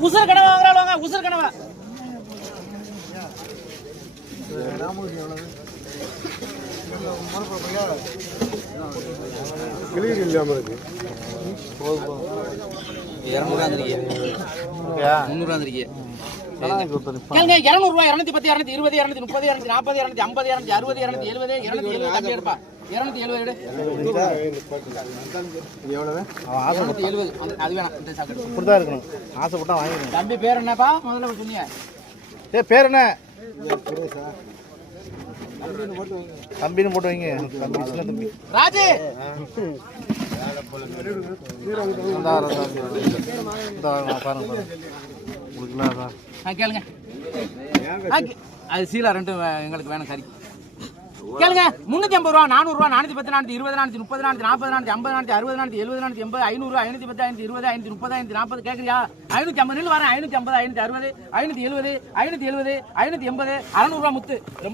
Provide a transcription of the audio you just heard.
உசுறு கனவா வாங்குறாள் வாங்க உசுறு கனவா. இல்லாமல் இருக்கு. இரநூறுவா இருநூத்தி பத்து இருநூத்தி இருபது இருநூத்தி முப்பது இருநூத்தி நாற்பது இருநூத்தி ஐம்பது இருநூத்தி அறுபது இருநூத்தி எழுபது இருநூத்தி எழுபது கம்மி எடுப்பா இருநூத்தி எழுபது இருநூத்தி எழுபது. அது வேணாம் இந்த சாக்கெட் இப்படிதான் இருக்கணும். ஆசைப்பட்டா வாங்கிக்கணும். தம்பி பேர் என்னப்பா? முதல்ல சொன்னீங்க. ஏ பேர் என்ன? தம்பின்னு போட்டு வைங்க. தம்பி சின்ன தம்பி. ராஜு! பாருங்க உங்களுக்கு கேளுங்க. அது சீலா ரெண்டு எங்களுக்கு வேணும் கறி கேளுங்க முன்னூத்தி ஐம்பது ரூபா நானூறு ரூபா நானூத்தி பத்து நானூத்தி இருபது நானூத்தி முப்பது நானூத்தி நாற்பது நானூத்தி ஐம்பது நானூத்தி அறுபது நானூத்தி எழுபது நானூத்தி எண்பது ஐநூறு ஐநூத்தி பத்து ஐநூத்தி இருபது ஐநூத்தி முப்பது ஐநூத்தி நாற்பது கேட்குறியா ஐநூத்தி ஐம்பது நில் வரேன் ஐநூத்தி ஐம்பது ஐநூத்தி அறுபது ஐநூத்தி எழுபது ஐநூத்தி எழுபது ஐநூத்தி எண்பது அறுநூறுவா முத்து. ரொம்ப